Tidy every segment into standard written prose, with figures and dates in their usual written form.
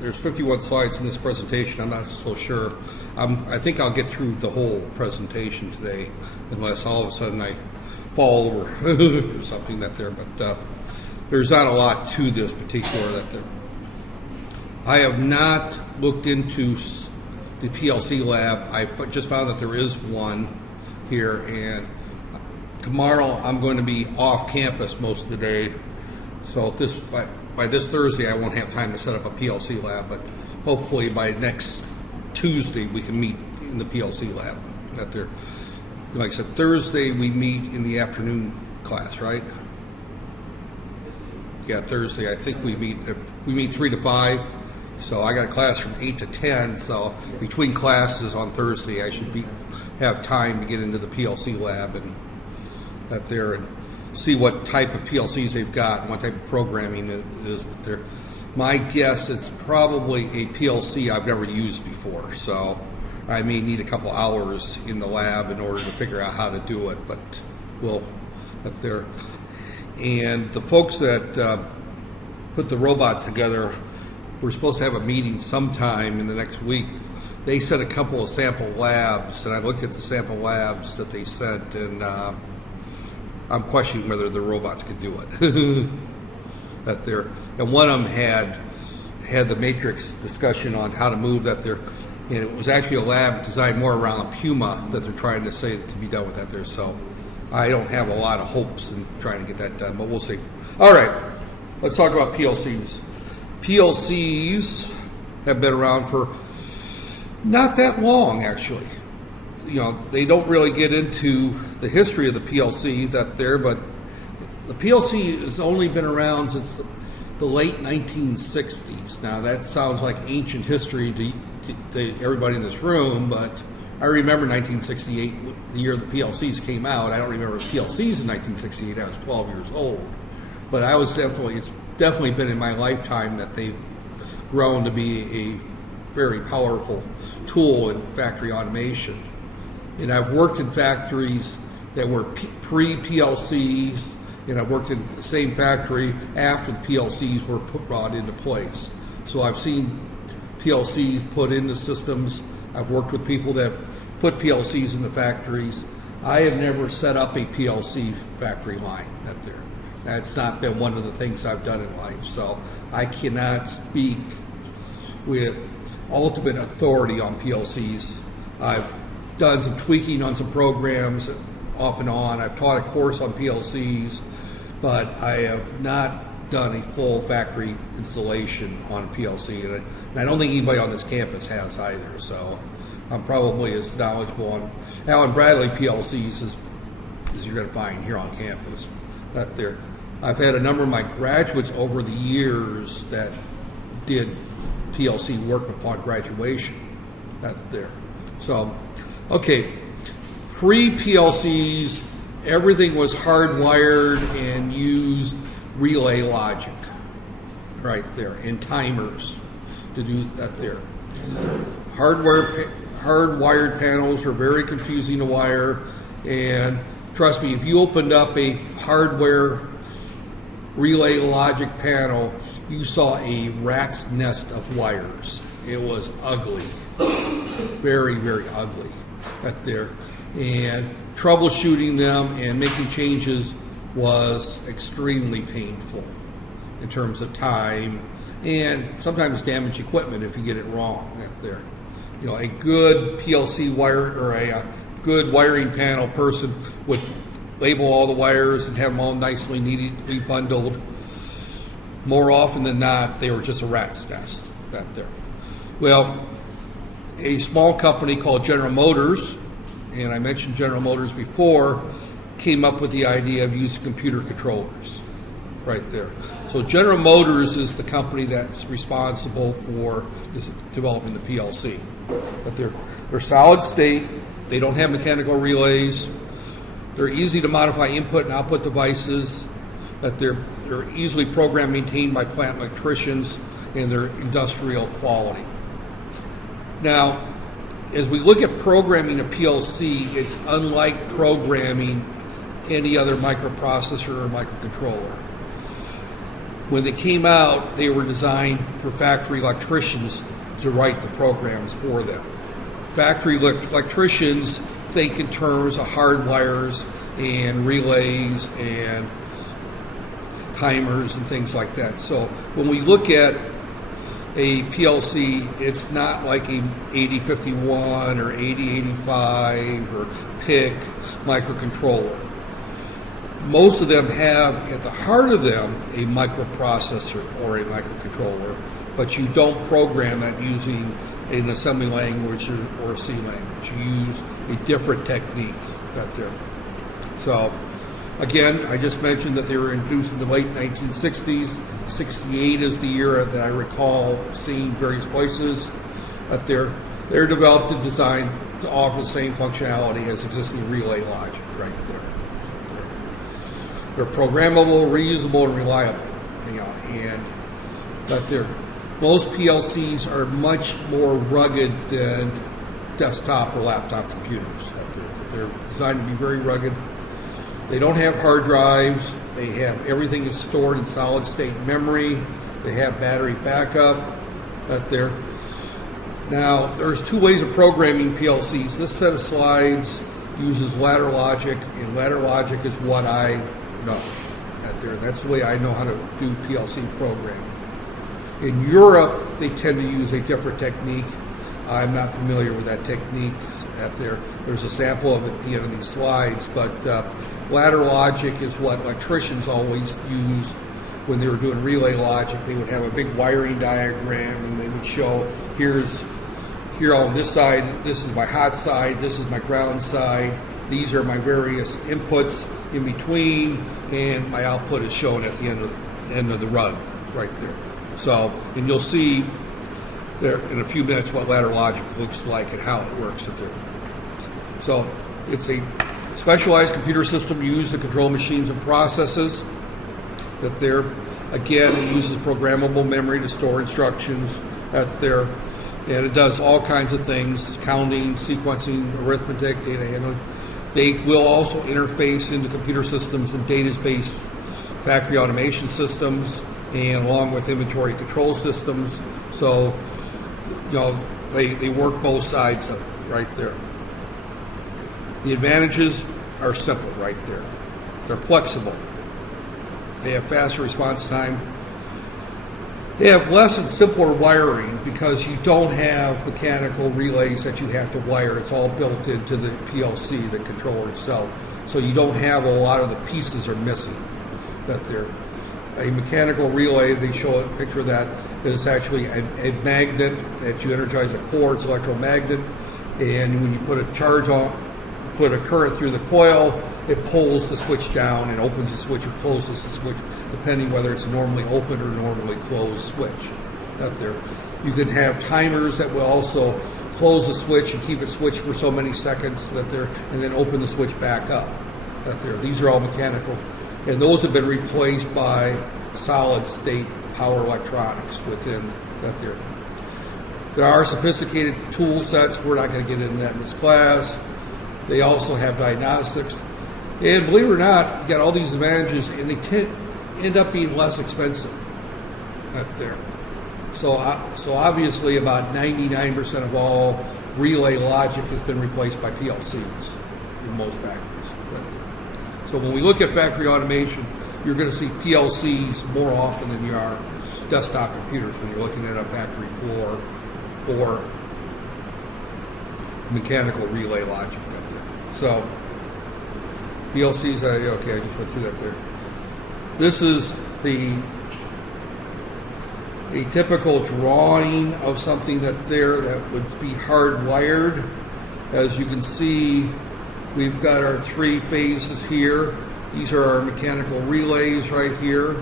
there's 51 slides in this presentation. I'm not so sure. I think I'll get through the whole presentation today, unless all of a sudden I fall over or something that there. But there's not a lot to this particular that there. I have not looked into the PLC lab. I just found that there is one here, and tomorrow I'm going to be off campus most of the day. So this by this Thursday I won't have time to set up a PLC lab, but hopefully by next Tuesday we can meet in the PLC lab. That there, like I said, Thursday we meet in the afternoon class, right? Yeah, Thursday I think we meet 3 to 5. So I got a class from 8 to 10. So between classes on Thursday I should have time to get into the PLC lab and that there and see what type of PLCs they've got and what type of programming is there. My guess it's probably a PLC I've never used before, so I may need a couple hours in the lab in order to figure out how to do it, but we'll get there. And the folks that put the robots together, we're supposed to have a meeting sometime in the next week. They sent a couple of sample labs, and I looked at the sample labs that they sent, and I'm questioning whether the robots could do it. That there, and one of them had the matrix discussion on how to move that there, and it was actually a lab designed more around a Puma that they're trying to say that can be done with that there. So I don't have a lot of hopes in trying to get that done, but we'll see. All right, let's talk about PLCs. PLCs have been around for not that long, actually. You know, they don't really get into the history of the PLC that there, but the PLC has only been around since the late 1960s. Now that sounds like ancient history to everybody in this room, but I remember 1968, the year the PLCs came out. I don't remember PLCs in 1968. I was 12 years old, but it's definitely been in my lifetime that they've grown to be a very powerful tool in factory automation. And I've worked in factories that were pre-PLCs, and I've worked in the same factory after the PLCs were brought into place. So I've seen PLCs put into systems. I've worked with people that put PLCs in the factories. I have never set up a PLC factory line up there. That's not been one of the things I've done in life. So I cannot speak with ultimate authority on PLCs. I've done some tweaking on some programs off and on. I've taught a course on PLCs, but I have not done a full factory installation on a PLC, and I don't think anybody on this campus has either. So I'm probably as knowledgeable on Allen Bradley PLCs as you're going to find here on campus. That there, I've had a number of my graduates over the years that did PLC work upon graduation. That there. So, okay, pre-PLCs, everything was hardwired and used relay logic right there, and timers to do that there. Hardwired panels are very confusing to wire, and trust me, if you opened up a hardware relay logic panel, you saw a rat's nest of wires. It was ugly, very, very ugly right there. And troubleshooting them and making changes was extremely painful in terms of time and sometimes damage equipment if you get it wrong right there. You know, a good PLC wire or a good wiring panel person would label all the wires and have them all nicely, neatly bundled. More often than not, they were just a rat's nest back there. Well, a small company called General Motors, and I mentioned General Motors before, came up with the idea of using computer controllers right there. So General Motors is the company that's responsible for developing the PLC. But they're solid state, they don't have mechanical relays, they're easy to modify input and output devices, that they're easily programmed, maintained by plant electricians, and they're industrial quality. Now, as we look at programming a PLC, it's unlike programming any other microprocessor or microcontroller. When they came out, they were designed for factory electricians to write the programs for them. Factory electricians think in terms of hard wires and relays and timers and things like that. So when we look at a PLC, it's not like a 8051 or 8085 or PIC microcontroller. Most of them have at the heart of them a microprocessor or a microcontroller, but you don't program that using an assembly language or C language. You use a different technique out there. So again, I just mentioned that they were introduced in the late 1960s. 68 is the year that I recall seeing various places out there. They're developed and designed to offer the same functionality as existing relay logic right there. They're programmable, reusable, and reliable. And but most PLCs are much more rugged than desktop or laptop computers. They're designed to be very rugged. They don't have hard drives. They have everything is stored in solid state memory. They have battery backup out there. Now, there's two ways of programming PLCs. This set of slides uses ladder logic, and ladder logic is what I know out there. That's the way I know how to do PLC programming. In Europe, they tend to use a different technique. I'm not familiar with that technique out there. There's a sample of it at the end of these slides, but ladder logic is what electricians always used when they were doing relay logic. They would have a big wiring diagram, and they would show here on this side, this is my hot side, this is my ground side, these are my various inputs in between, and my output is shown at the end of the run right there. So, and you'll see there in a few minutes what ladder logic looks like and how it works at there. So it's a specialized computer system used to control machines and processes. That there, again, it uses programmable memory to store instructions at there, and it does all kinds of things: counting, sequencing, arithmetic, data handling. They will also interface into computer systems and database factory automation systems, and along with inventory control systems. So, they work both sides of it right there. The advantages are simple right there. They're flexible. They have faster response time. They have less and simpler wiring because you don't have mechanical relays that you have to wire. It's all built into the PLC, the controller itself. So you don't have a lot of the pieces are missing that they're. A mechanical relay, they show a picture of that, is actually a magnet that you energize a core, it's electromagnet, and when you put a charge on, put a current through the coil, it pulls the switch down and opens the switch or closes the switch, depending whether it's a normally open or normally closed switch. Up there, you can have timers that will also close the switch and keep it switched for so many seconds that there, and then open the switch back up. Up there, these are all mechanical. And those have been replaced by solid-state power electronics within that there. There are sophisticated tool sets. We're not going to get into that in this class. They also have diagnostics. And believe it or not, you got all these advantages, and they end up being less expensive up there. So obviously about 99% of all relay logic has been replaced by PLCs in most factories. So when we look at factory automation, you're going to see PLCs more often than you are desktop computers when you're looking at a factory floor or mechanical relay logic. So PLCs, okay, I just went through that there. This is a typical drawing of something that would be hardwired. As you can see, we've got our three phases here. These are our mechanical relays right here.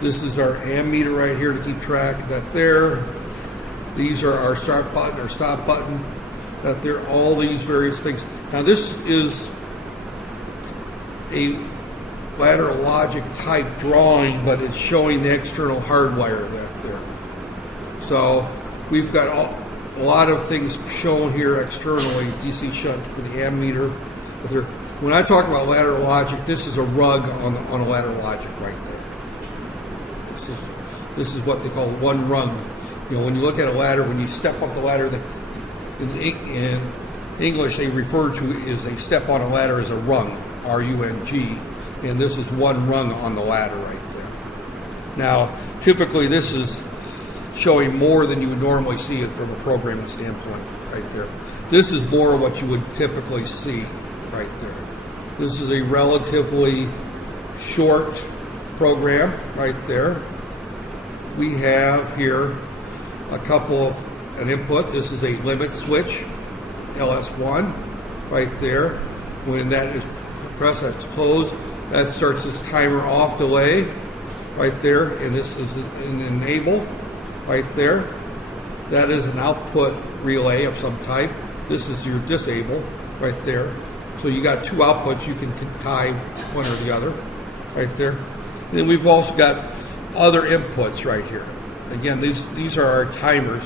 This is our ammeter right here to keep track of that there. These are our start button or stop button. That there, all these various things. Now this is a ladder logic type drawing, but it's showing the external hardwire that there. So we've got a lot of things shown here externally, DC shunt for the ammeter. When I talk about ladder logic, this is a rug on a ladder logic right there. This is what they call one rung. You know, when you look at a ladder, when you step up the ladder, in English they refer to is a step on a ladder as a rung, R-U-N-G, and this is one rung on the ladder right there. Now, typically this is showing more than you would normally see it from a programming standpoint right there. This is more what you would typically see right there. This is a relatively short program right there. We have here a couple of an input. This is a limit switch, LS1, right there. When that is pressed, that's closed. That starts this timer off delay right there, and this is an enable right there. That is an output relay of some type. This is your disable right there. So you got two outputs, you can tie one or the other right there. And then we've also got other inputs right here. Again, these are our timers,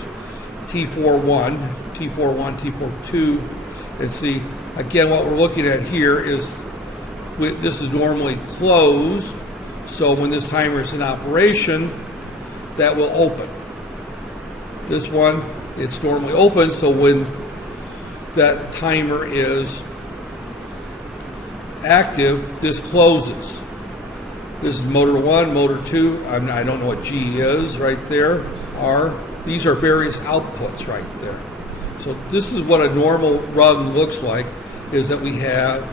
T41, T41, T42. And see, again, what we're looking at here is this is normally closed. So when this timer is in operation, that will open. This one, it's normally open, so when that timer is active, this closes. This is motor 1, motor 2. I don't know what G is right there. R. These are various outputs right there. So this is what a normal rung looks like, is that we have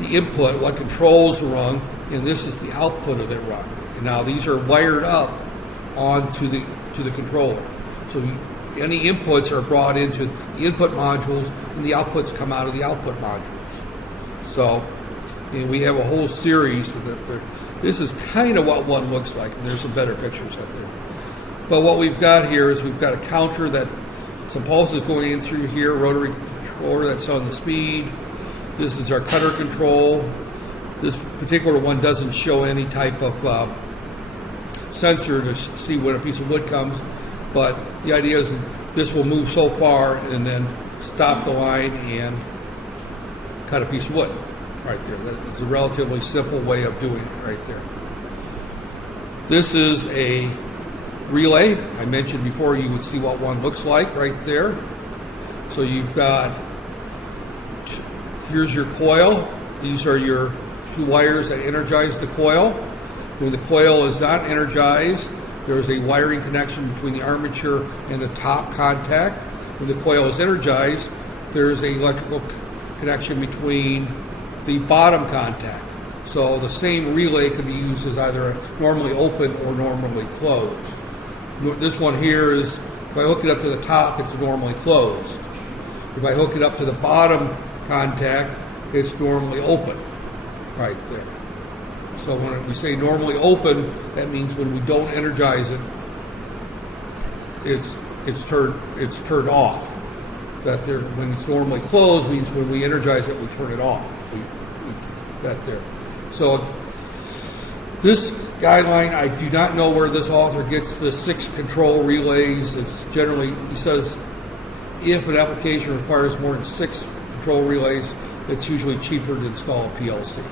the input, what controls the rung, and this is the output of the rung. And now these are wired up onto the controller. So any inputs are brought into the input modules, and the outputs come out of the output modules. So, and we have a whole series. This is kind of what one looks like, and there's some better pictures up there. But what we've got here is we've got a counter that some pulses going in through here, rotary controller that's on the speed. This is our cutter control. This particular one doesn't show any type of sensor to see when a piece of wood comes, but the idea is that this will move so far and then stop the line and cut a piece of wood right there. That's a relatively simple way of doing it right there. This is a relay. I mentioned before you would see what one looks like right there. So you've got, here's your coil. These are your two wires that energize the coil. When the coil is not energized, there's a wiring connection between the armature and the top contact. When the coil is energized, there's an electrical connection between the bottom contact. So the same relay can be used as either normally open or normally closed. This one here is, if I hook it up to the top, it's normally closed. If I hook it up to the bottom contact, it's normally open right there. So when we say normally open, that means when we don't energize it, it's turned off. When it's normally closed means when we energize it, we turn it off. That there. So this guideline, I do not know where this author gets the 6 control relays. It's generally, he says, if an application requires more than 6 control relays, it's usually cheaper to install a PLC.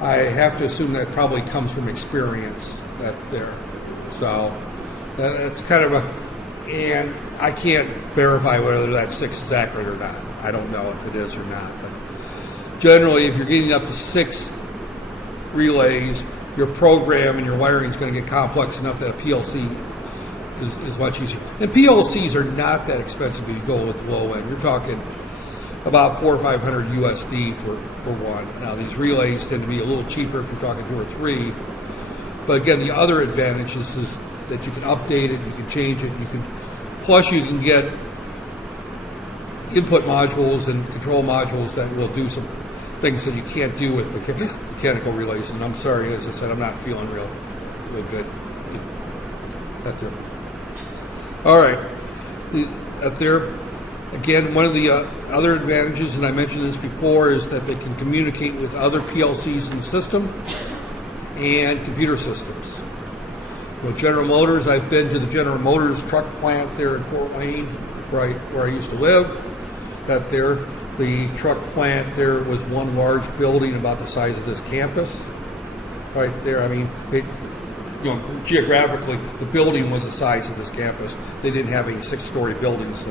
I have to assume that probably comes from experience that there. So that's kind of and I can't verify whether that 6 is accurate or not. I don't know if it is or not. But generally, if you're getting up to 6 relays, your program and your wiring is going to get complex enough that a PLC is much easier. And PLCs are not that expensive if you go with the low end. You're talking about $400 or $500 USD for one. Now these relays tend to be a little cheaper if you're talking 2 or 3. But again, the other advantage is that you can update it, you can change it, plus you can get input modules and control modules that will do some things that you can't do with mechanical relays. And I'm sorry, as I said, I'm not feeling real good. Up there. All right, up there. Again, one of the other advantages, and I mentioned this before, is that they can communicate with other PLCs in the system and computer systems. With General Motors, I've been to the General Motors truck plant there in Fort Wayne, where I used to live. That there, the truck plant there was one large building about the size of this campus. Right there, I mean, geographically, the building was the size of this campus. They didn't have any 6-story buildings.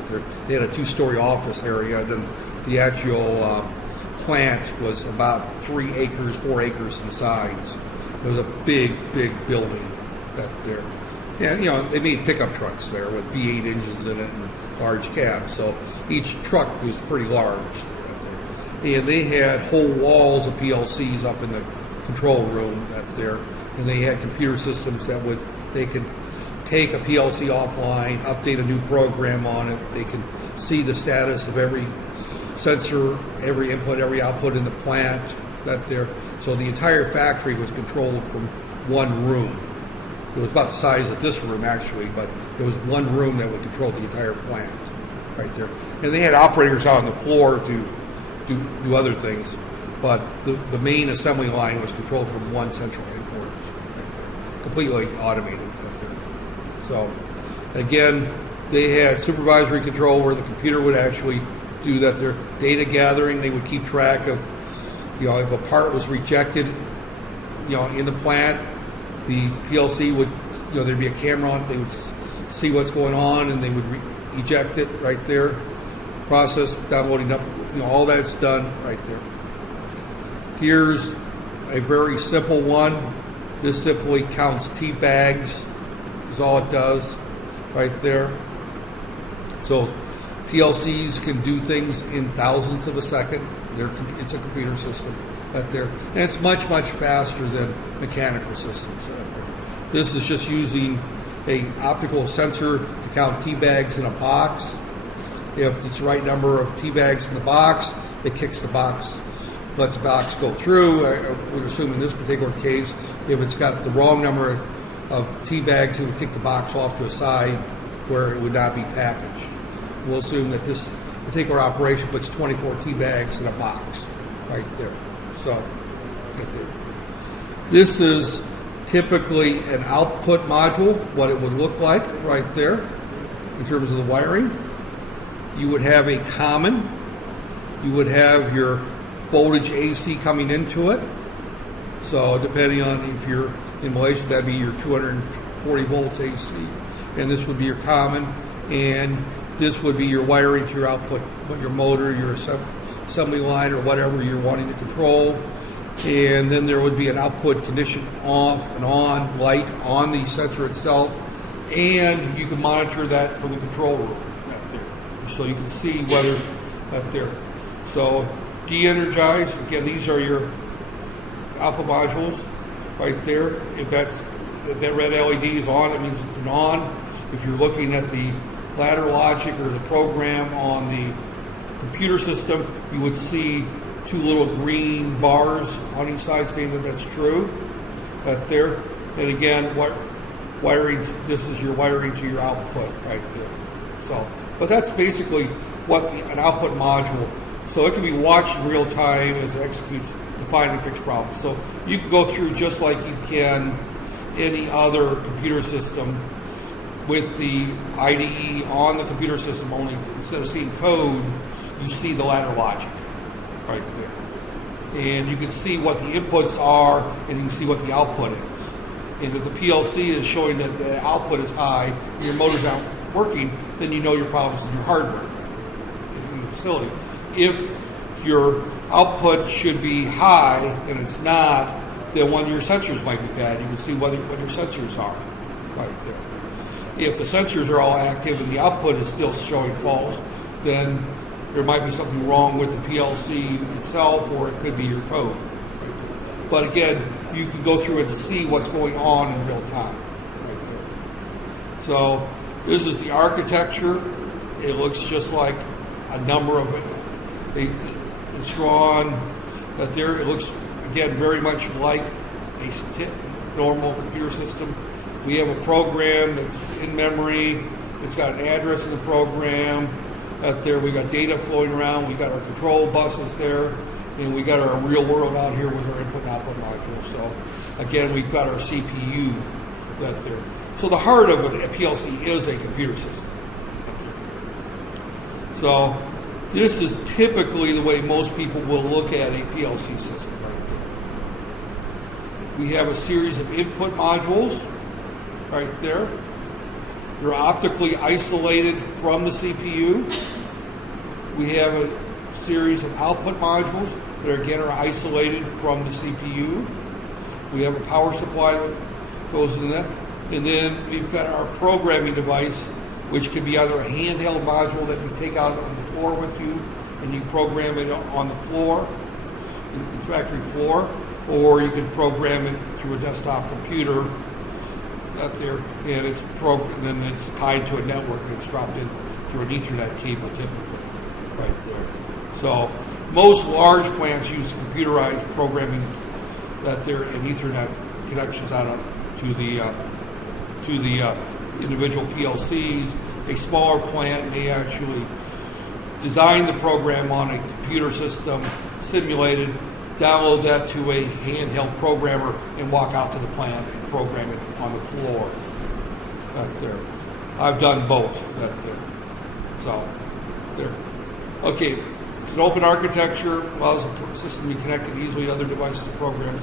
They had a 2-story office area. Then the actual plant was about 3 acres, 4 acres in size. It was a big, big building back there. And, they made pickup trucks there with V8 engines in it and large cabs. So each truck was pretty large. And they had whole walls of PLCs up in the control room back there. And they had computer systems they could take a PLC offline, update a new program on it. They could see the status of every sensor, every input, every output in the plant back there. So the entire factory was controlled from one room. It was about the size of this room, actually, but there was one room that would control the entire plant right there. And they had operators out on the floor to do other things, but the main assembly line was controlled from one central headquarters right there, completely automated right there. So, again, they had supervisory control where the computer would actually do that. Their data gathering, they would keep track of, if a part was rejected, in the plant, the PLC would, there'd be a camera on it, they would see what's going on, and they would eject it right there. Process, downloading up, all that's done right there. Here's a very simple one. This simply counts tea bags, is all it does right there. So PLCs can do things in thousandths of a second. It's a computer system right there. And it's much, much faster than mechanical systems. This is just using an optical sensor to count tea bags in a box. If it's the right number of tea bags in the box, it kicks the box, lets the box go through. I would assume in this particular case, if it's got the wrong number of tea bags, it would kick the box off to a side where it would not be packaged. We'll assume that this particular operation puts 24 tea bags in a box right there. So, this is typically an output module, what it would look like right there in terms of the wiring. You would have a common. You would have your voltage AC coming into it. So depending on if you're in Malaysia, that'd be your 240 volts AC. And this would be your common. And this would be your wiring to your output, your motor, your assembly line, or whatever you're wanting to control. And then there would be an output condition off and on light on the sensor itself. And you can monitor that from the control room. So you can see whether that there. So de-energize, again, these are your output modules right there. If that red LED is on, it means it's an on. If you're looking at the ladder logic or the program on the computer system, you would see 2 little green bars on each side saying that that's true. That there. And again, wiring, this is your wiring to your output right there. So, but that's basically what an output module. So it can be watched in real time as it executes to find and fix problems. So you can go through just like you can any other computer system with the IDE on the computer system, only instead of seeing code, you see the ladder logic right there. And you can see what the inputs are, and you can see what the output is. And if the PLC is showing that the output is high and your motor's not working, then you know your problems in your hardware in the facility. If your output should be high and it's not, then one of your sensors might be bad. You can see what your sensors are right there. If the sensors are all active and the output is still showing false, then there might be something wrong with the PLC itself, or it could be your code. But again, you can go through and see what's going on in real time right there. So this is the architecture. It looks just like a number of it's drawn, but there it looks again very much like a normal computer system. We have a program that's in memory. It's got an address in the program. Out there, we got data flowing around. We got our control buses there, and we got our real world out here with our input and output module. So again, we've got our CPU out there. So the heart of a PLC is a computer system. So this is typically the way most people will look at a PLC system right there. We have a series of input modules right there. They're optically isolated from the CPU. We have a series of output modules that again are isolated from the CPU. We have a power supply that goes in that. And then we've got our programming device, which can be either a handheld module that you take out on the floor with you and you program it on the floor, the factory floor, or you can program it through a desktop computer out there, and and then it's tied to a network and it's dropped in through an Ethernet cable typically, right there. So most large plants use computerized programming that there and Ethernet connections out to the individual PLCs. A smaller plant may actually design the program on a computer system, simulated, download that to a handheld programmer, and walk out to the plant and program it on the floor. Right there. I've done both. Right there. So, there. Okay, it's an open architecture, allows the system to be connected easily to other devices and programs.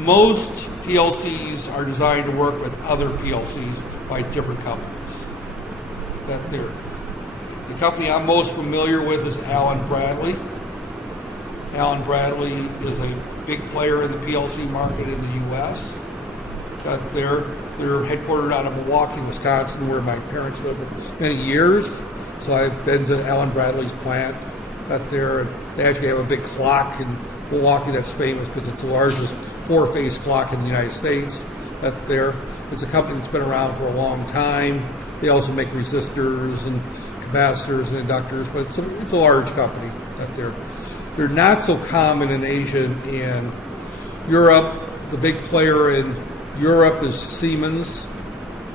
Most PLCs are designed to work with other PLCs by different companies. That there. The company I'm most familiar with is Allen Bradley. Allen Bradley is a big player in the PLC market in the U.S. They're headquartered out of Milwaukee, Wisconsin, where my parents lived for many years. So I've been to Allen Bradley's plant out there. They actually have a big clock in Milwaukee that's famous because it's the largest four-phase clock in the United States. There. It's a company that's been around for a long time. They also make resistors and capacitors and inductors, but it's a large company out there. They're not so common in Asia and Europe. The big player in Europe is Siemens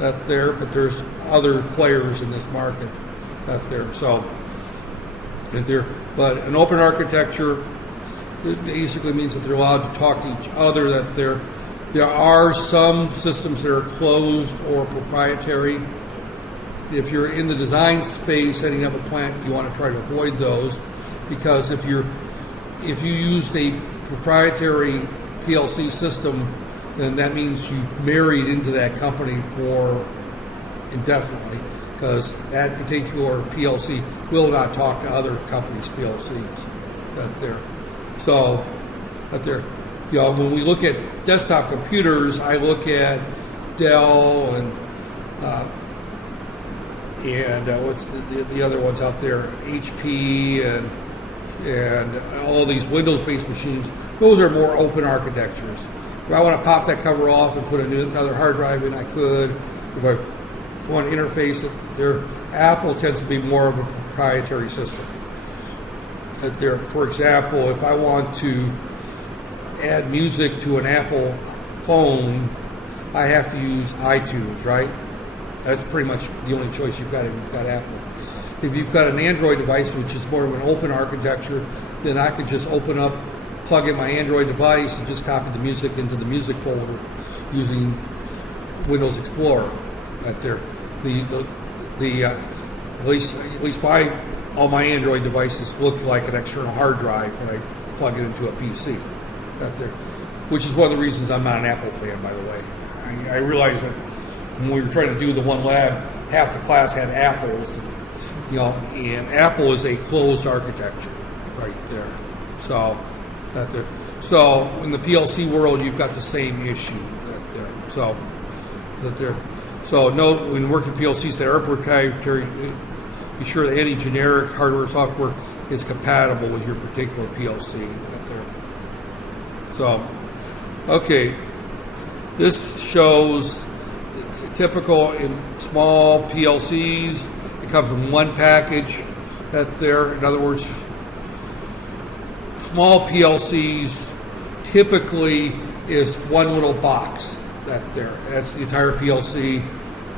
out there, but there's other players in this market out there. So, but an open architecture, it basically means that they're allowed to talk to each other, that there are some systems that are closed or proprietary. If you're in the design space, setting up a plant, you want to try to avoid those, because if you use a proprietary PLC system, then that means you married into that company for indefinitely, because that particular PLC will not talk to other companies' PLCs. Right there. So, right there. You know, when we look at desktop computers, I look at Dell and what's the other ones out there, HP and all these Windows-based machines. Those are more open architectures. If I want to pop that cover off and put another hard drive in, I could. If I want to interface it, Apple tends to be more of a proprietary system. For example, if I want to add music to an Apple phone, I have to use iTunes, right? That's pretty much the only choice you've got if you've got Apple. If you've got an Android device, which is more of an open architecture, then I could just plug in my Android device and just copy the music into the music folder using Windows Explorer. Right there, at least all my Android devices look like an external hard drive when I plug it into a PC. Right there, which is one of the reasons I'm not an Apple fan, by the way. I realize that when we were trying to do the one lab, half the class had Apples, and Apple is a closed architecture, right there. So, right there. So in the PLC world, you've got the same issue, right there. So, right there. So note when working PLCs that are proprietary, be sure that any generic hardware software is compatible with your particular PLC, right there. So, okay, this shows typical in small PLCs. It comes in one package. That there, in other words, small PLCs typically is one little box. That's the entire PLC.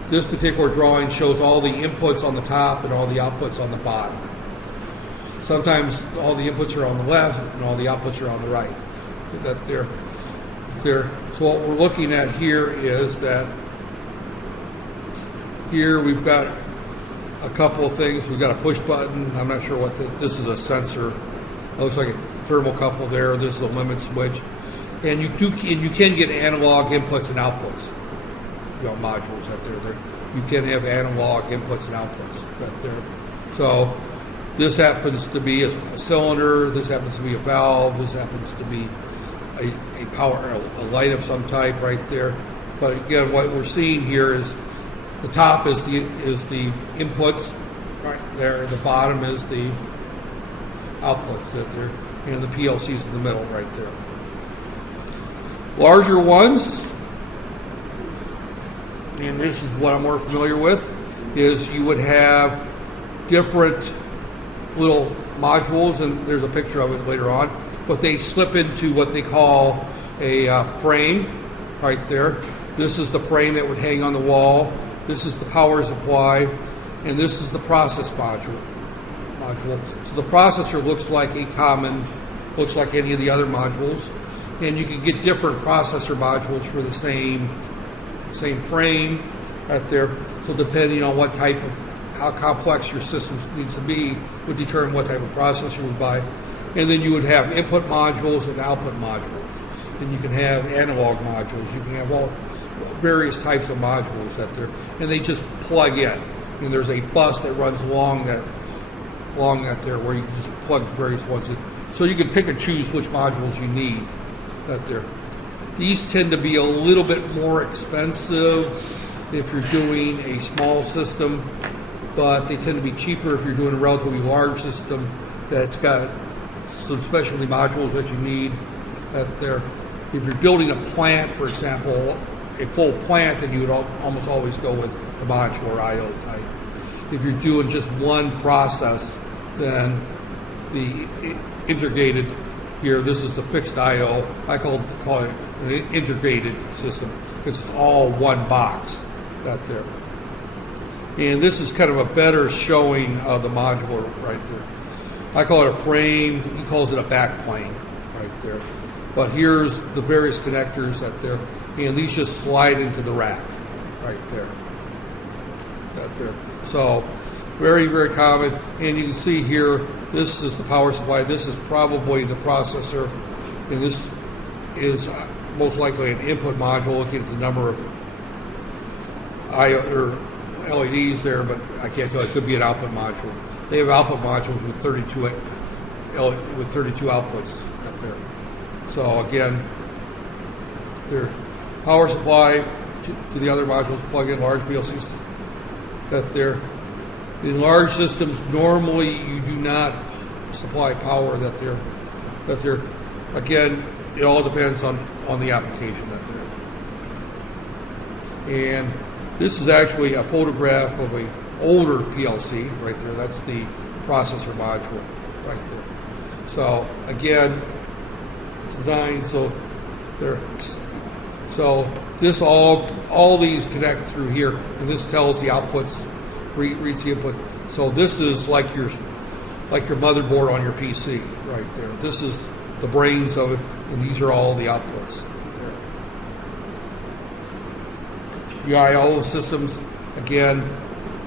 This particular drawing shows all the inputs on the top and all the outputs on the bottom. Sometimes all the inputs are on the left and all the outputs are on the right. So what we're looking at here is that here we've got a couple of things. We've got a push button. I'm not sure what this is. A sensor. It looks like a thermocouple there. This is a limit switch, and you can get analog inputs and outputs. modules that there. You can have analog inputs and outputs that there. So this happens to be a cylinder. This happens to be a valve. This happens to be a power, a light of some type right there. But again, what we're seeing here is the top is the inputs right there. The bottom is the outputs that there, and the PLC's in the middle right there. Larger ones, and this is what I'm more familiar with, is you would have different little modules, and there's a picture of it later on, but they slip into what they call a frame right there. This is the frame that would hang on the wall. This is the power supply, and this is the process module. So the processor looks like any of the other modules, and you can get different processor modules for the same frame right there. So depending on what type of, how complex your system needs to be, would determine what type of processor you would buy. And then you would have input modules and output modules. Then you can have analog modules. You can have all various types of modules that there, and they just plug in. And there's a bus that runs along that there where you can just plug various ones in. So you can pick and choose which modules you need that there. These tend to be a little bit more expensive if you're doing a small system, but they tend to be cheaper if you're doing a relatively large system that's got some specialty modules that you need that there. If you're building a plant, for example, a full plant, then you would almost always go with the modular I/O type. If you're doing just one process, then the integrated here, this is the fixed I/O. I call it an integrated system because it's all one box right there. And this is kind of a better showing of the modular right there. I call it a frame. He calls it a backplane right there. But here's the various connectors that there, and these just slide into the rack right there. Right there. So very, very common. And you can see here, this is the power supply. This is probably the processor, and this is most likely an input module. Looking at the number of LEDs there, but I can't tell. It could be an output module. They have output modules with 32 outputs up there. So again, their power supply to the other modules plug in large PLCs that they're in large systems. Normally, you do not supply power that they're again. It all depends on the application that they're. And this is actually a photograph of a older PLC right there. That's the processor module right there. So again, it's designed so there. So this all these connect through here, and this tells the outputs, reads the input. So this is like your motherboard on your PC right there. This is the brains of it, and these are all the outputs. The I/O systems, again,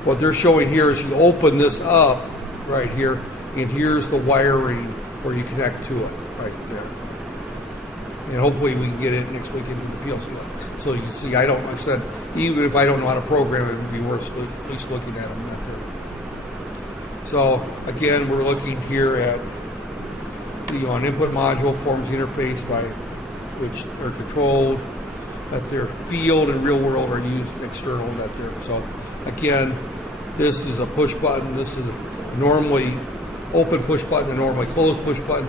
what they're showing here is you open this up right here, and here's the wiring where you connect to it right there. And hopefully we can get it next week into the PLC. So you can see, like I said, even if I don't know how to program it, it would be worth at least looking at them right there. So again, we're looking here at an input module forms the interface by which are controlled, that their field and real world are used external that there. So again, this is a push button. This is a normally open push button, a normally closed push button,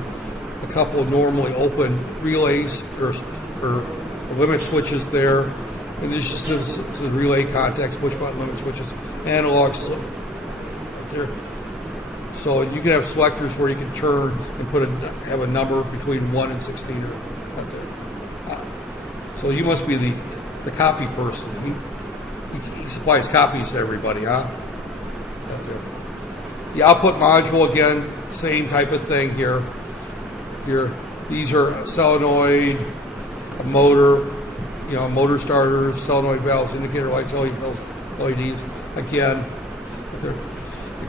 a couple of normally open relays or limit switches there, and this just is the relay contacts, push button limit switches, analog there. So you can have selectors where you can turn and have a number between 1 and 16 right there. So you must be the copy person. He supplies copies to everybody, huh? The output module, again, same type of thing here. These are a solenoid, a motor, motor starters, solenoid valves, indicator lights, LEDs. Again, the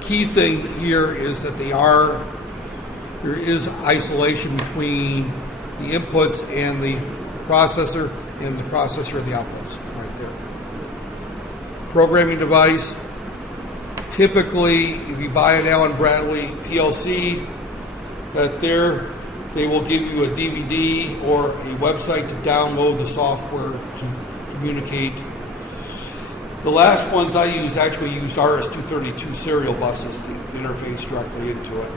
key thing here is that there is isolation between the inputs and the processor and the outputs right there. programming device. Typically, if you buy an Allen Bradley PLC, they will give you a DVD or a website to download the software to communicate. The last ones I actually used RS-232 serial buses to interface directly into it,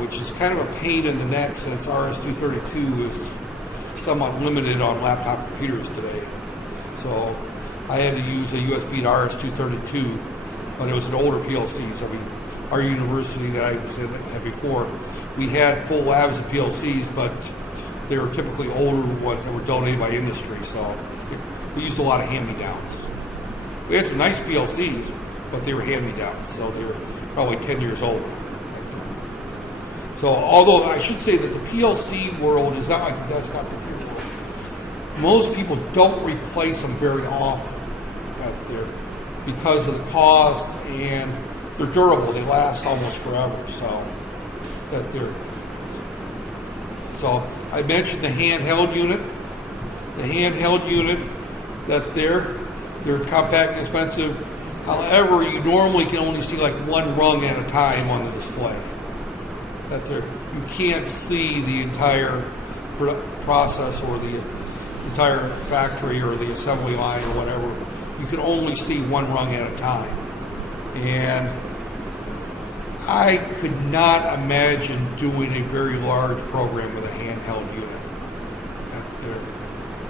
which is kind of a pain in the neck since RS-232 is somewhat limited on laptop computers today. So I had to use a USB to RS-232, but it was an older PLCs. I mean, our university that I was at before, we had full labs of PLCs, but they were typically older ones that were donated by industry, so we used a lot of hand-me-downs. We had some nice PLCs, but they were hand-me-downs, so they were probably 10 years old. So although I should say that the PLC world is not like the desktop computer world, most people don't replace them very often because of the cost, and they're durable. They last almost forever. So I mentioned the handheld unit. The handheld unit they're compact and expensive. However, you normally can only see like one rung at a time on the display. You can't see the entire process or the entire factory or the assembly line or whatever. You can only see one rung at a time. And I could not imagine doing a very large program with a handheld unit.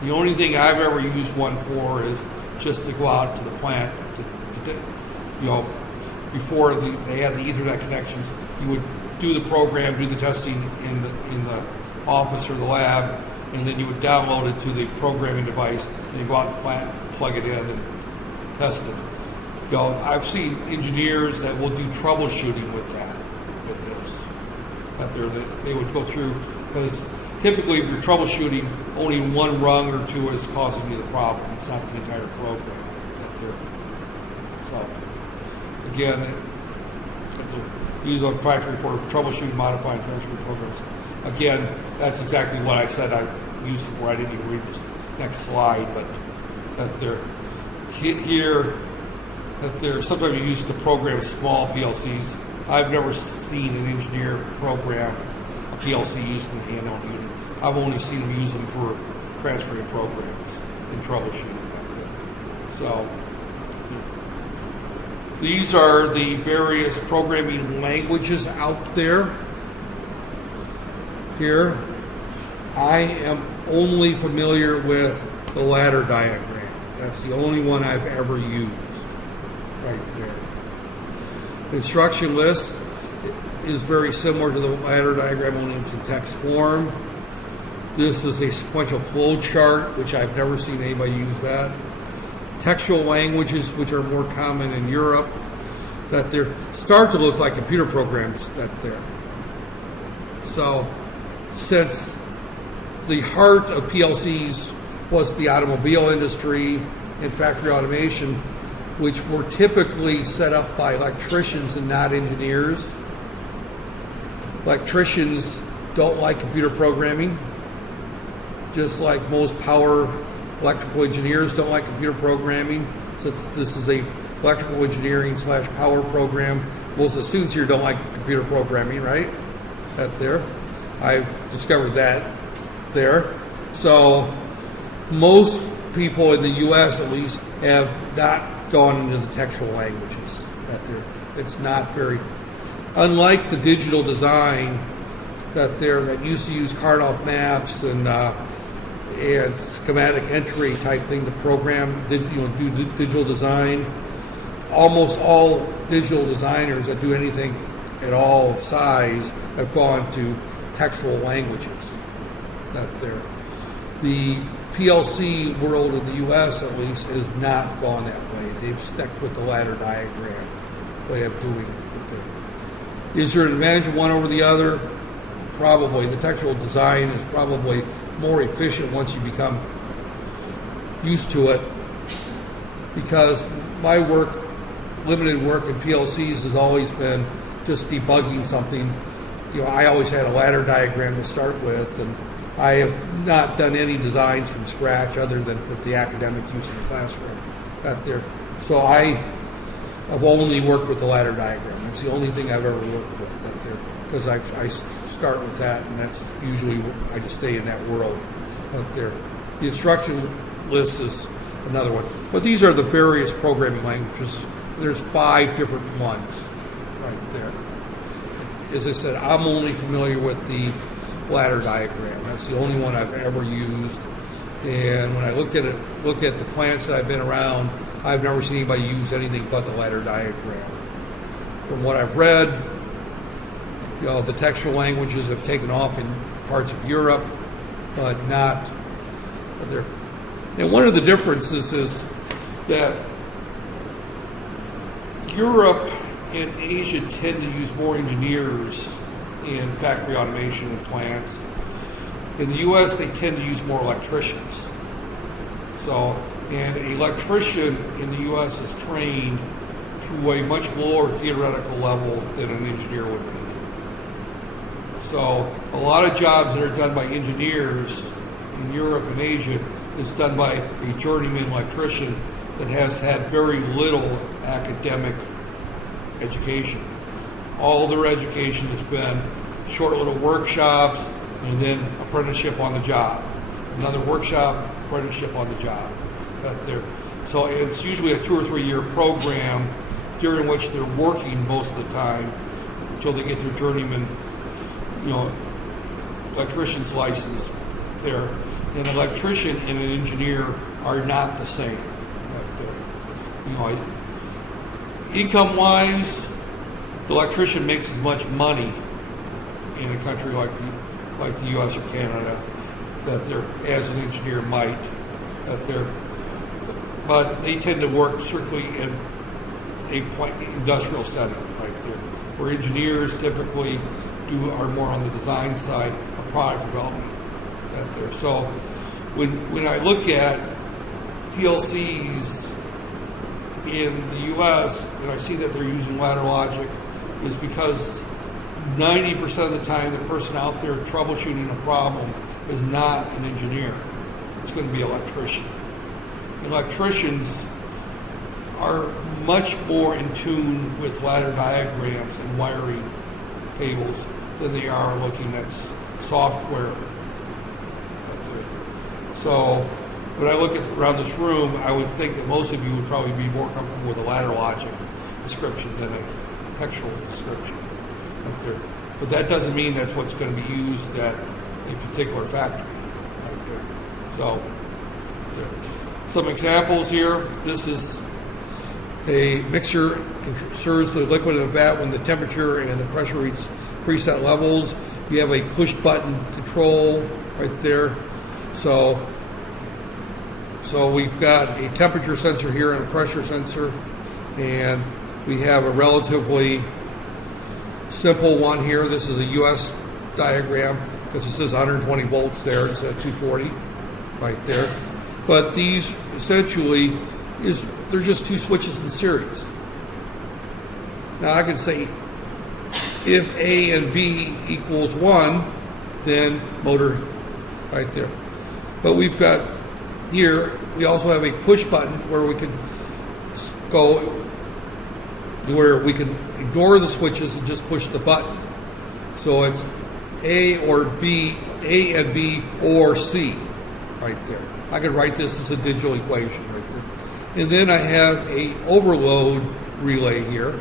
The only thing I've ever used one for is just to go out to the plant before they had the Ethernet connections. You would do the program, do the testing in the office or the lab, and then you would download it to the programming device, and you go out to the plant, plug it in, and test it. I've seen engineers that will do troubleshooting with this. They would go through, because typically if you're troubleshooting, only one rung or two is causing you the problem. It's not the entire program. So again, used on factory for troubleshooting, modifying, transferring programs. Again, that's exactly what I said I used it for. I didn't even read this next slide, but sometimes you use it to program small PLCs. I've never seen an engineer program a PLC using a handheld unit. I've only seen them use them for transferring programs and troubleshooting. So these are the various programming languages out there. Here, I am only familiar with the ladder diagram. That's the only one I've ever used. Right there. The instruction list is very similar to the ladder diagram, only it's in text form. This is a sequential flow chart, which I've never seen anybody use that. Textual languages, which are more common in Europe, that they start to look like computer programs So, since the heart of PLCs was the automobile industry and factory automation, which were typically set up by electricians and not engineers. Electricians don't like computer programming, just like most power electrical engineers don't like computer programming. Since this is a electrical engineering / power program, most of the students here don't like computer programming, right? I've discovered that there. So most people in the U.S. at least have not gone into the textual languages. It's not very, unlike the digital design that used to use Karnoff maps and schematic entry type thing to program, do digital design. Almost all digital designers that do anything at all size have gone to textual languages. The PLC world in the U.S. at least has not gone that way. They've stuck with the ladder diagram way of doing it. Is there an advantage of one over the other? Probably. The textual design is probably more efficient once you become used to it, because my limited work in PLCs has always been just debugging something. I always had a ladder diagram to start with, and I have not done any designs from scratch other than for the academic use in the classroom. So I've only worked with the ladder diagram. That's the only thing I've ever worked with up there, because I start with that, and that's usually I just stay in that world up there. The instruction list is another one, but these are the various programming languages. There's 5 different ones right there. As I said, I'm only familiar with the ladder diagram. That's the only one I've ever used. And when I look at the plants that I've been around, I've never seen anybody use anything but the ladder diagram. From what I've read, the textual languages have taken off in parts of Europe, but not there. And one of the differences is that Europe and Asia tend to use more engineers in factory automation and plants. In the U.S., they tend to use more electricians. So, and an electrician in the U.S. is trained to a much lower theoretical level than an engineer would be. So, a lot of jobs that are done by engineers in Europe and Asia is done by a journeyman electrician that has had very little academic education. All their education has been short little workshops and then apprenticeship on the job. Another workshop, apprenticeship on the job. Right there. So it's usually a 2 or 3 year program during which they're working most of the time until they get their journeyman, electrician's license there. An electrician and an engineer are not the same. Right there. Income-wise, the electrician makes as much money in a country like the U.S. or Canada as an engineer might. But they tend to work strictly in a industrial setting right there, where engineers typically are more on the design side of product development right there. So when I look at PLCs in the U.S. and I see that they're using ladder logic, is because 90% of the time the person out there troubleshooting a problem is not an engineer. It's going to be an electrician. Electricians are much more in tune with ladder diagrams and wiring tables than they are looking at software. So when I look around this room, I would think that most of you would probably be more comfortable with a ladder logic description than a textual description. Right there. But that doesn't mean that's what's going to be used at a particular factory. Right there. So there. Some examples here. This is a mixer stirs the liquid in a vat when the temperature and the pressure reach preset levels. You have a push button control right there. So we've got a temperature sensor here and a pressure sensor, and we have a relatively simple one here. This is a US diagram because it says 120 volts there instead of 240 right there. But these essentially they're just 2 switches in series. Now I can say if A and B equals 1, then motor right there. But we've got here, we also have a push button where we can go, where we can ignore the switches and just push the button. So it's A or B, A and B or C right there. I could write this as a digital equation right there. And then I have a overload relay here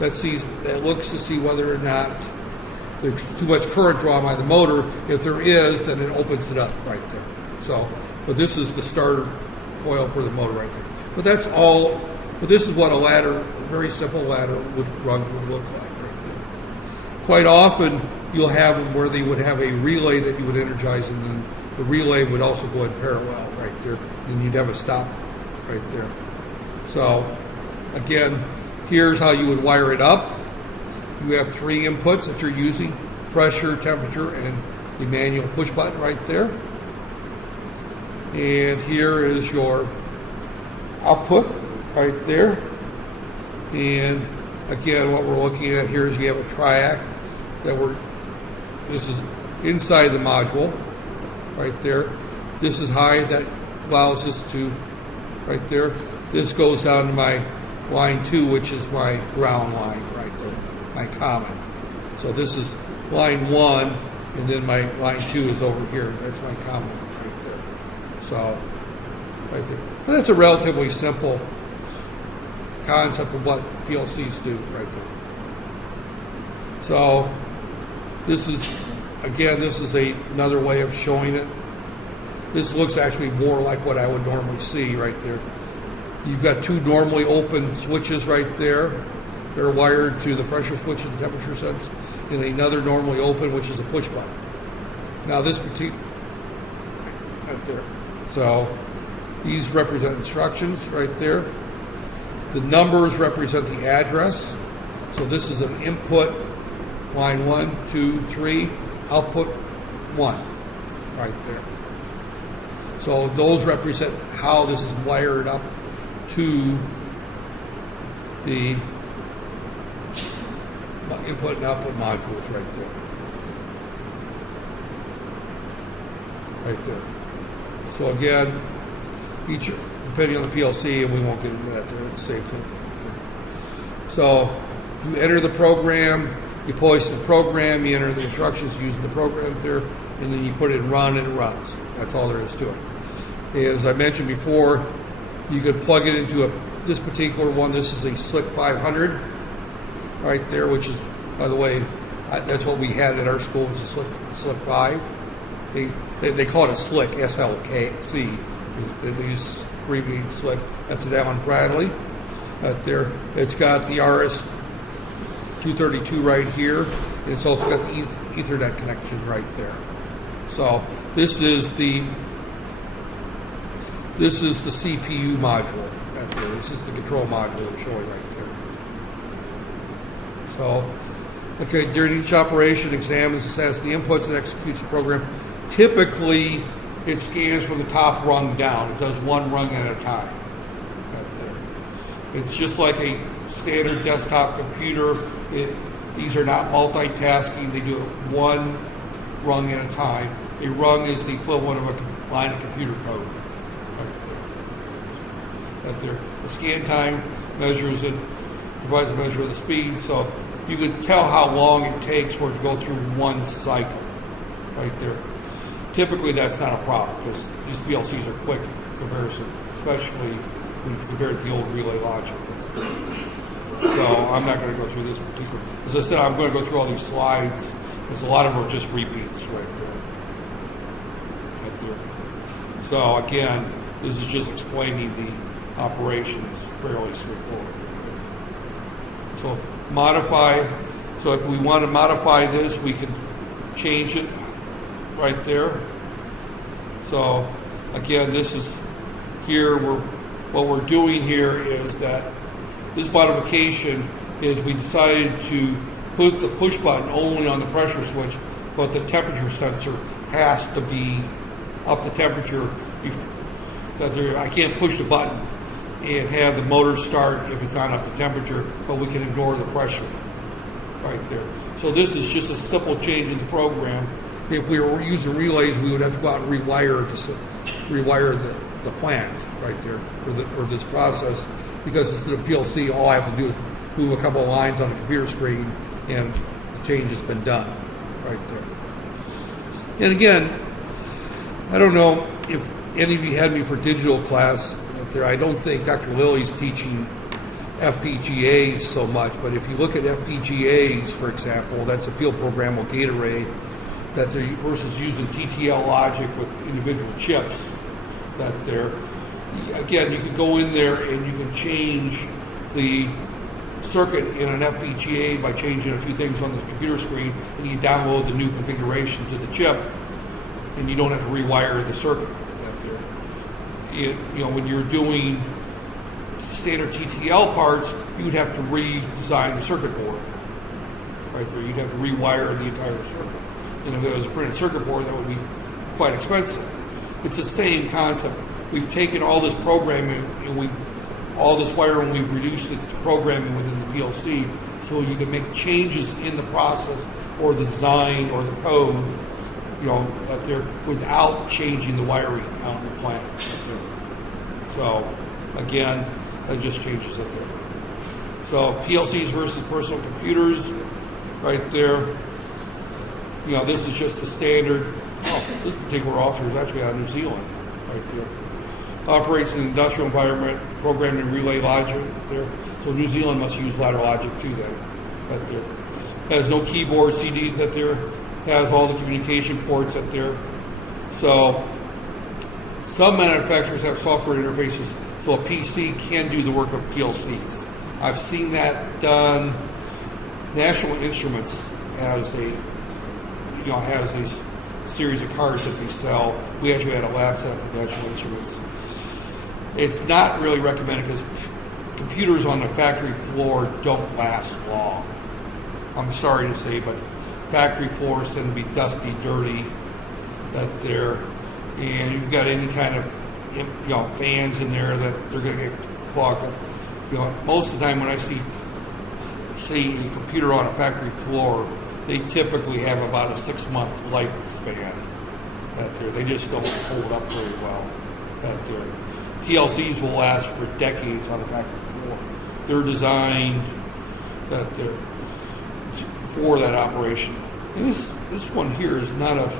that looks to see whether or not there's too much current drawn by the motor. If there is, then it opens it up right there. So, but this is the starter coil for the motor right there. But that's all. But this is what a very simple ladder would look like right there. Quite often, you'll have them where they would have a relay that you would energize, and then the relay would also go in parallel right there, and you'd have a stop right there. So, again, here's how you would wire it up. You have 3 inputs that you're using: pressure, temperature, and the manual push button right there. And here is your output right there. And again, what we're looking at here is you have a triac this is inside the module right there. This is high, that allows us to right there. this goes down to my line 2, which is my ground line right there, my common. So this is line 1, and then my line 2 is over here. That's my common right there. So, right there. And that's a relatively simple concept of what PLCs do right there. So, this is, again, this is another way of showing it. This looks actually more like what I would normally see right there. You've got 2 normally open switches right there. They're wired to the pressure switch and temperature sense, and another normally open, which is a push button. Now this particular, right there. So these represent instructions right there. The numbers represent the address. So this is an input, line 1, 2, 3, output 1, right there. So those represent how this is wired up to the input and output modules right there. Right there. So again, each, depending on the PLC, and we won't get into that there, it's the same thing. So you enter the program, you place the program, you enter the instructions using the program there, and then you put it in run and it runs. That's all there is to it. As I mentioned before, you could plug it into this particular one. This is a Slick 500 right there, which is, by the way, that's what we had at our school, was a Slick 5. They call it a Slick, SLKC. They use abbreviated Slick. That's an Allen Bradley right there. It's got the RS-232 right here, and it's also got the Ethernet connection right there. So this is the CPU module right there. This is the control module we're showing right there. So, okay, during each operation, examines and sends the inputs and executes the program. Typically, it scans from the top rung down. It does one rung at a time. Right there. It's just like a standard desktop computer. These are not multitasking. They do it one rung at a time. A rung is the equivalent of a line of computer code. Right there. The scan time measures it, provides a measure of the speed, so you can tell how long it takes for it to go through one cycle. Right there. Typically, that's not a problem because these PLCs are quick in comparison, especially when you compare it to the old relay logic. So I'm not going to go through this particular. As I said, I'm going to go through all these slides because a lot of them are just repeats right there. Right there. So again, this is just explaining the operations, fairly straightforward. So modify. So if we want to modify this, we can change it right there. So again, this is here. What we're doing here is that this modification is we decided to put the push button only on the pressure switch, but the temperature sensor has to be up to temperature. I can't push the button and have the motor start if it's not up to temperature, but we can ignore the pressure right there. So this is just a simple change in the program. If we were using relays, we would have to go out and rewire the plant right there, or this process, because it's the PLC. All I have to do is move a couple of lines on the computer screen, and the change has been done right there. And again, I don't know if any of you had me for digital class out there. I don't think Dr. Lilly's teaching FPGAs so much, but if you look at FPGAs, for example, that's a field programmable gate array that they're versus using TTL logic with individual chips that they're, again, you can go in there and you can change the circuit in an FPGA by changing a few things on the computer screen, and you download the new configuration to the chip, and you don't have to rewire the circuit that there. When you're doing standard TTL parts, you'd have to redesign the circuit board right there. You'd have to rewire the entire circuit. And if it was a printed circuit board, that would be quite expensive. It's the same concept. We've taken all this programming and all this wiring, we've reduced it to programming within the PLC, so you can make changes in the process or the design or the code, that they're without changing the wiring out in the plant. So again, That just changes it there. So PLCs versus personal computers, right there. You know, this is just the standard. Oh, this particular author is actually out of New Zealand, right there. Operates in an industrial environment, programmed in relay logic there. So New Zealand must use ladder logic too then, right there. Has no keyboard CD that there. Has all the communication ports that there. So some manufacturers have software interfaces so a PC can do the work of PLCs. I've seen that done. National Instruments has a series of cards that they sell. We actually had a lab set up with National Instruments. It's not really recommended because computers on the factory floor don't last long. I'm sorry to say, but factory floors tend to be dusty, dirty, that they're, and you've got any kind of fans in there that they're going to get clogged up. Most of the time when I see a computer on a factory floor, they typically have about a 6-month lifespan. They just don't hold up very well. PLCs will last for decades on a factory floor. They're designed for that operation. And this one here is not a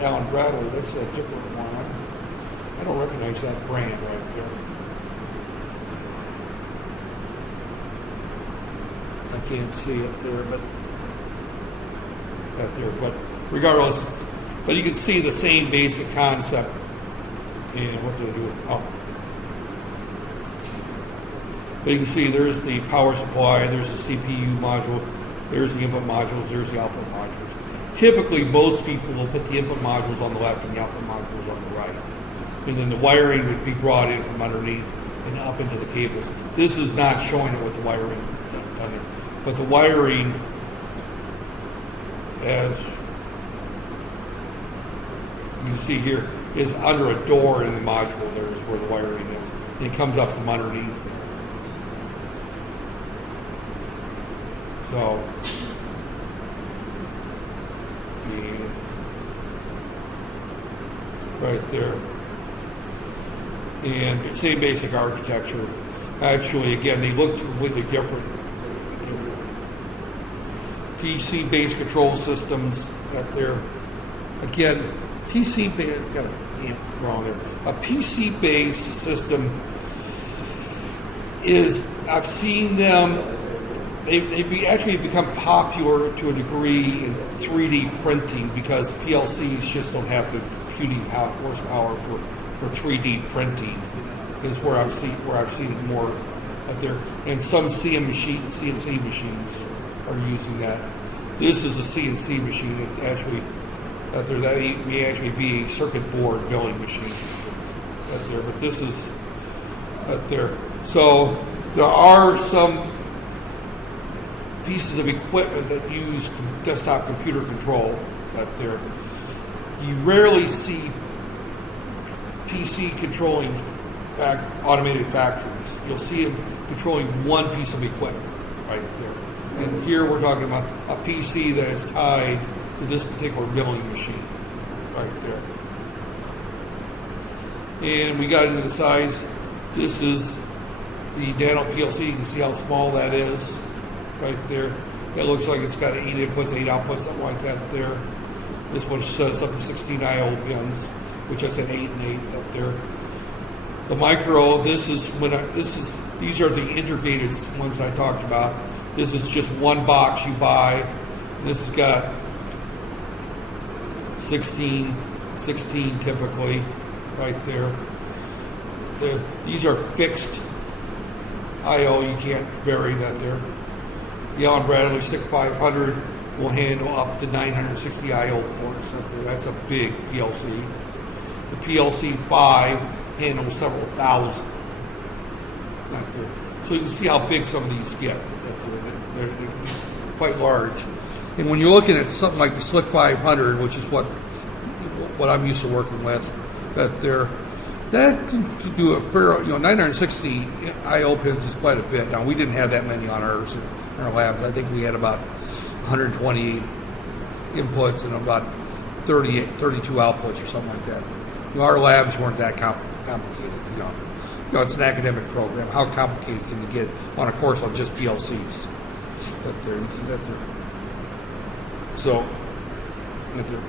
Allen Bradley. That's a different one. I don't recognize that brand right there. I can't see it there, but regardless, but you can see the same basic concept and what they're doing. Oh. But you can see there's the power supply, there's the CPU module, there's the input modules, there's the output modules. Typically, most people will put the input modules on the left and the output modules on the right. And then the wiring would be brought in from underneath and up into the cables. This is not showing it with the wiring done there. But the wiring, as you can see here, is under a door in the module. There is where the wiring is. And it comes up from underneath. So, right there. And same basic architecture. Actually, again, they look completely different. PC-based control systems that they're, again, PC-based, got a wrong there. A PC-based system is, I've seen them, they actually become popular to a degree in 3D printing because PLCs just don't have the computing horsepower for 3D printing. Is where I've seen it more out there. And some CNC machines are using that. This is a CNC machine that actually that may actually be a circuit board milling machine out there, but this is out there. So there are some pieces of equipment that use desktop computer control out there. You rarely see PC controlling automated factories. You'll see them controlling one piece of equipment right there. And here we're talking about a PC that is tied to this particular milling machine right there. And we got into the size. This is the Nano PLC. You can see how small that is right there. It looks like it's got 8 inputs, 8 outputs, something like that there. This one says up to 16 I/O pins, which I said 8 and 8 up there. The micro, these are the integrated ones that I talked about. This is just one box you buy. This has got 16 typically right there. These are fixed I/O, you can't vary that there. The Allen Bradley 6500 will handle up to 960 I/O ports up there. That's a big PLC. The PLC 5 handles several thousand right there. So you can see how big some of these get. They can be quite large. And when you're looking at something like the Slick 500, which is what I'm used to working with, that can do a fair, 960 I/O pins is quite a bit. Now we didn't have that many on ours in our labs. I think we had about 128 inputs and about 32 outputs or something like that. Our labs weren't that complicated, it's an academic program. How complicated can you get on a course on just PLCs? But there, you can get there. So, right there.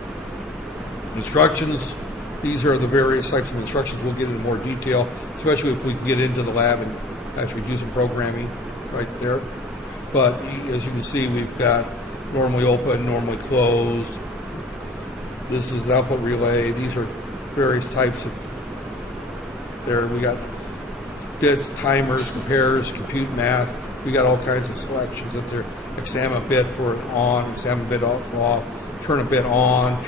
Instructions. These are the various types of instructions. We'll get into more detail, especially if we can get into the lab and actually do some programming right there. But as you can see, we've got normally open, normally close. This is an output relay. These are various types of, there we got bits, timers, compares, compute math. We got all kinds of selections that there. Examine a bit for an on, examine a bit off, turn a bit on,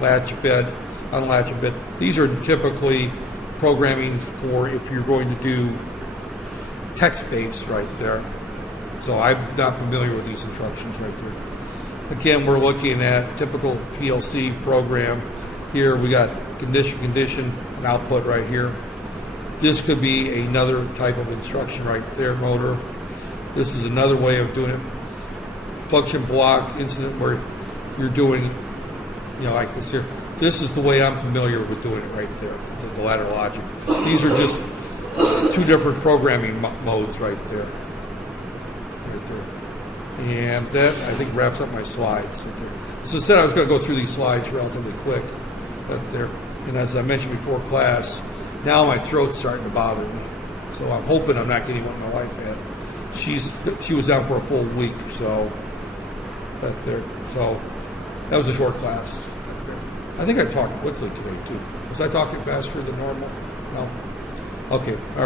latch a bit, unlatch a bit. These are typically programming for if you're going to do text-based right there. So I'm not familiar with these instructions right there. Again, we're looking at typical PLC program. Here we got condition, and output right here. This could be another type of instruction right there, motor. This is another way of doing it. Function block incident where you're doing, like this here. This is the way I'm familiar with doing it right there, the ladder logic. These are just two different programming modes right there. And that, I think, wraps up my slides. So instead, I was going to go through these slides relatively quick. But there, and as I mentioned before class, now my throat's starting to bother me. So I'm hoping I'm not getting what my wife had. She was down for a full week, so right there. So that was a short class. Right there. I think I talked quickly today too. Was I talking faster than normal? No. Okay. All right.